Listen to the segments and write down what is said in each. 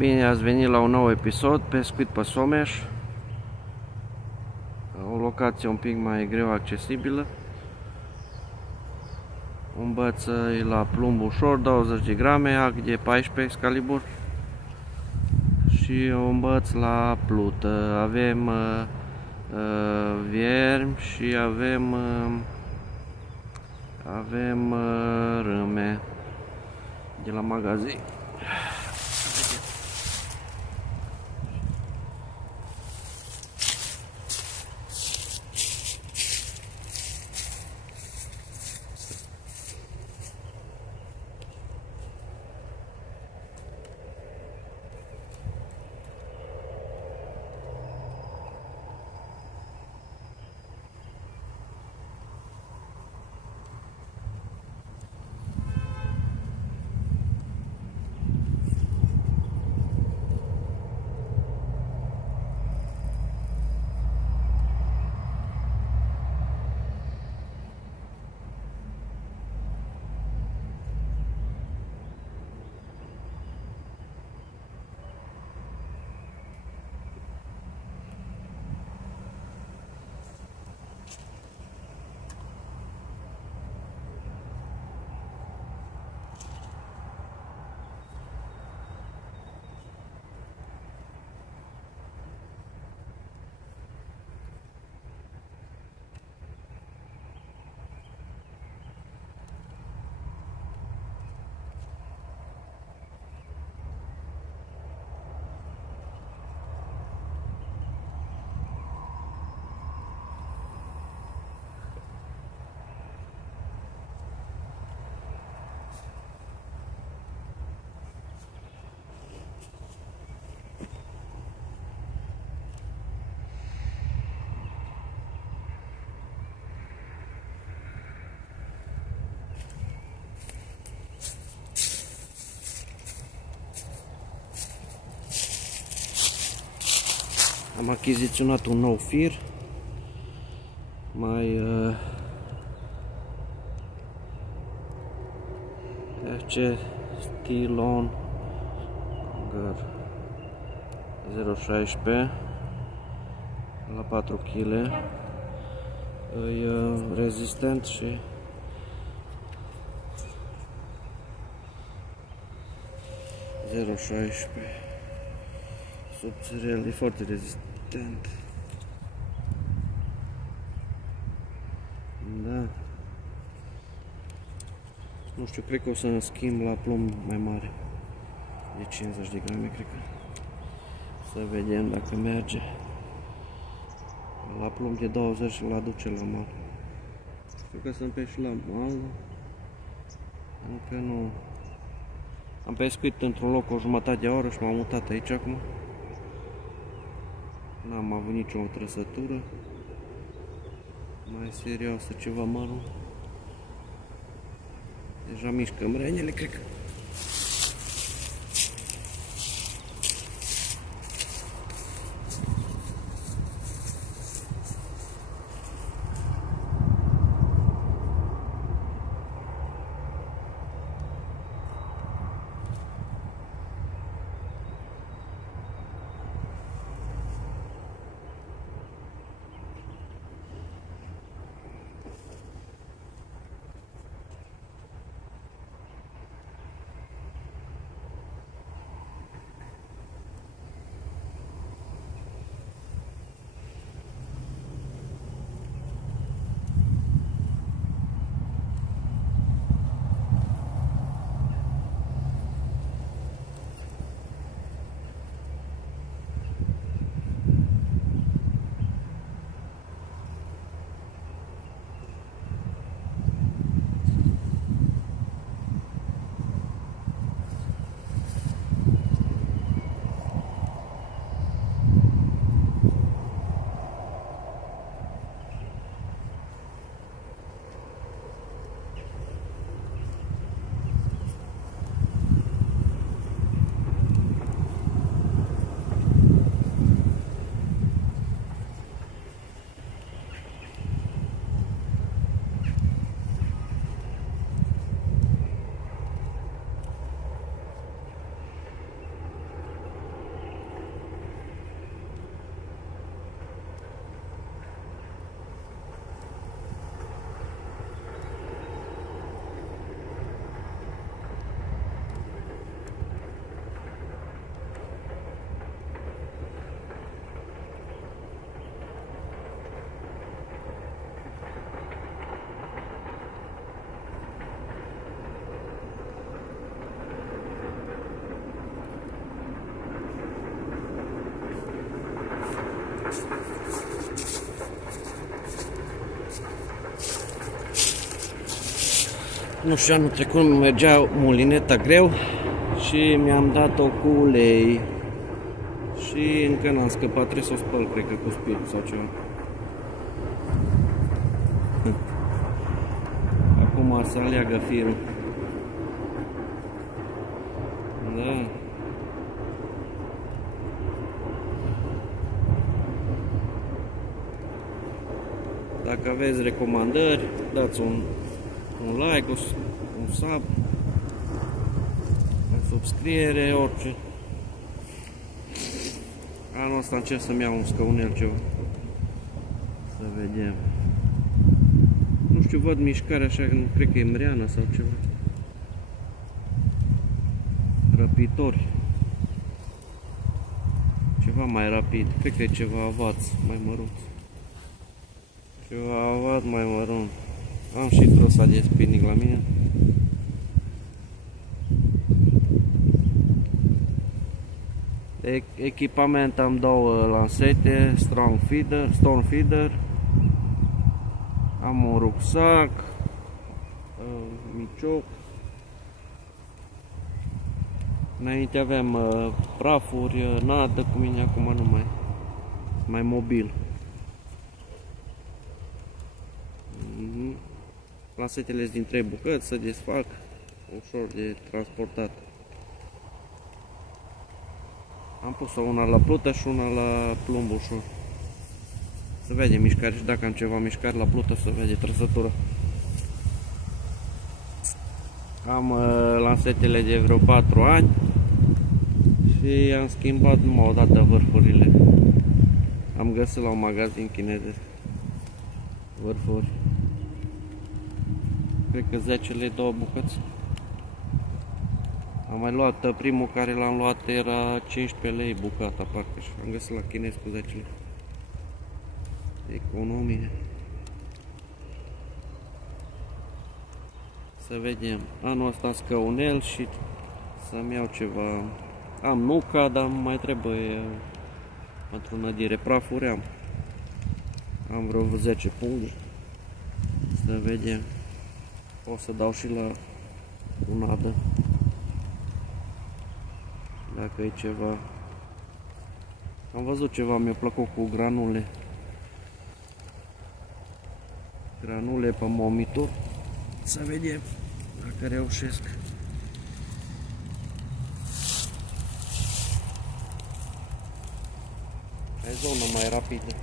Bine ați venit la un nou episod, pescuit pe Someș. O locație un pic mai greu accesibilă. Un băț e la plumb ușor, 20 de grame, ac de 14 calibru. Și un băț la plută. Avem viermi și avem râme de la magazin. Am achiziționat un nou fir, mai FC Stilon 016 la 4 kg. E rezistent și .016 subțirel, e foarte rezistent. Da. Nu știu, cred că o să schimb la plumb mai mare. De 50 de grame, cred că. Să vedem dacă merge. La plumb de 20 îl aduce la mal. Cred că sunt pești la mal. Încă nu. Am pescuit într-un loc o jumătate de oră și m-am mutat aici acum. N-am avut nicio trăsătură mai serioasă, ceva mărunt. Deja mișcăm renele, cred că. Nu știu, anul trecut mergea mulineta greu și mi-am dat-o cu ulei. Și încă n-am scăpat, trebuie să o spăl, cred că cu spirit sau ceva. Acum se aleagă firul. Da. Dacă aveți recomandări, dați un like, un sub, o subscriere, orice. Anul ăsta încerc să-mi iau un scaunel ceva. Să vedem. Nu știu, văd mișcare așa, nu cred că e mreană sau ceva. Răpitori. Ceva mai rapid. Cred că e ceva avaț mai mărunt. Ceva avaț mai mărunt. Am și trosa de spinning la mine. De echipament am două lansete, Storm Feeder. Am un rucsac, micioc. Înainte aveam prafuri, nadă cu mine, acum nu mai mobil. Lasetele sunt din 3 bucăți, se desfac, ușor de transportat. Am pus-o una la plută și una la plumb ușor. Se vede mișcare și dacă am ceva mișcare la plută se vede trăsătură. Am lansetele de vreo 4 ani și am schimbat numai o dată vârfurile. Am găsit la un magazin chinezesc vârfuri. Cred că 10 lei 2 bucăți. Am mai luat, primul care l-am luat era 15 lei bucata, parcă, și am găsit la chinez cu 10 lei. Economie. Să vedem. Anul ăsta scaunel și să-mi iau ceva. Am nuca, dar mai trebuie pentru nădire. Prafuri am vreo 10 pungi. Să vedem. O să dau și la unadă. Dacă e ceva. Am văzut ceva, mi-a plăcut cu granule. Granule pe momitor. Să vedem dacă reușesc. E zonă mai rapidă.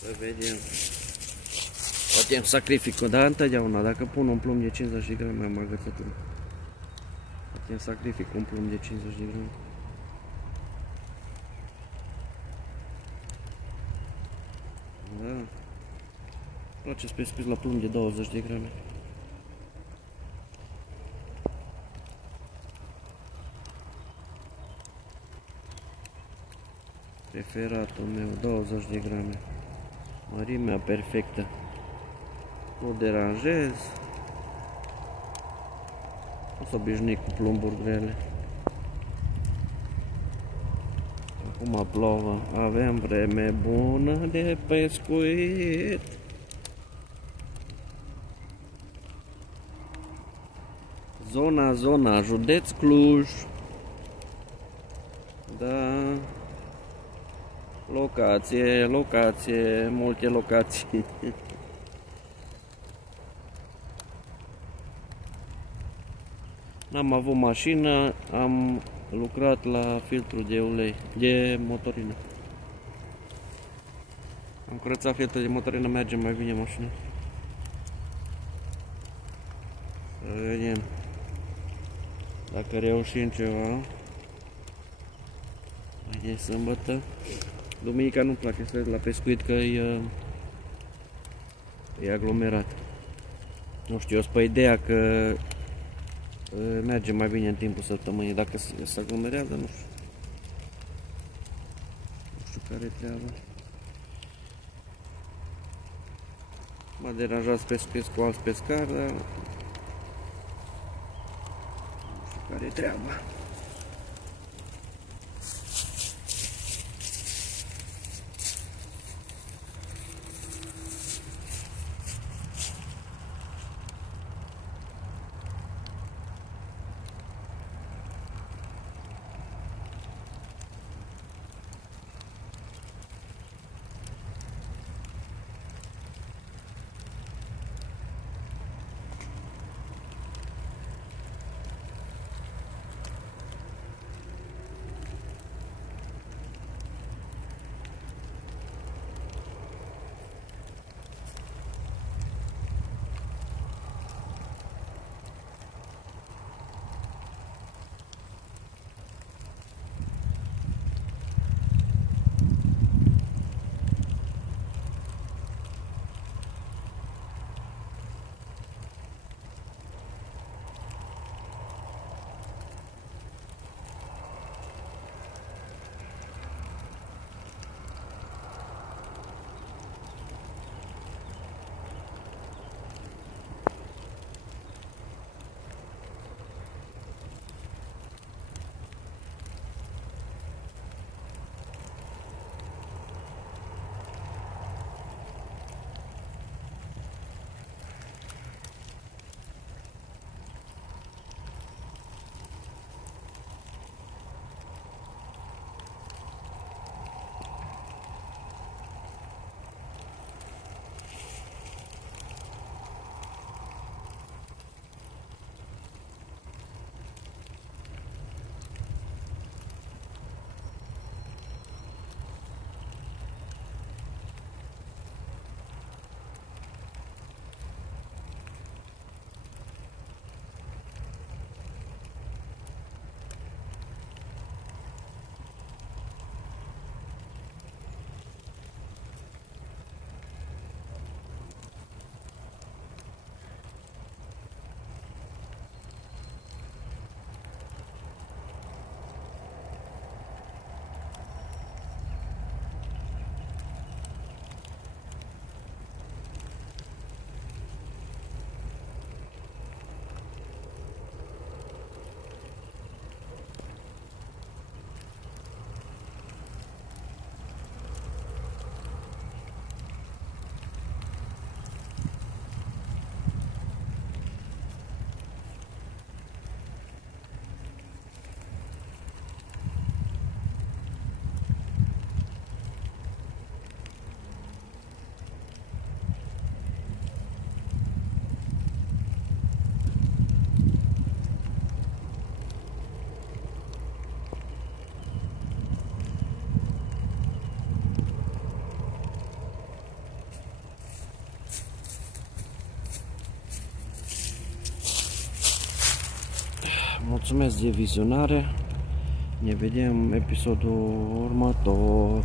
Să vedem. Poate îmi sacrific, dar întotdeauna, dacă pun un plumb de 50 de grame, am agățătură. Poate îmi sacrific un plumb de 50 de grame. Da. Îmi place să pescuiesc la plumb de 20 de grame. Preferatul meu, 20 de grame. Mărimea perfectă. Nu deranjez. s-a obișnuit cu plumburi grele. Acum plouă, avem vreme bună de pescuit. Zona, județ Cluj. Da. Locație, multe locații. N-am avut mașină, am lucrat la filtrul de ulei, de motorină. Am curățat filtrul de motorină, merge mai bine mașina. Să vedem dacă reușim ceva. E sâmbătă. Duminica nu-mi place să la pescuit că e aglomerat. Nu știu, eu sunt pe ideea că merge mai bine în timpul săptămânii. Dacă se aglomerează, nu știu. Nu știu care-i treaba. M-a deranjat să pescuiesc cu alți pescari, dar nu știu care-i treaba. Mulțumesc de vizionare. Ne vedem episodul următor.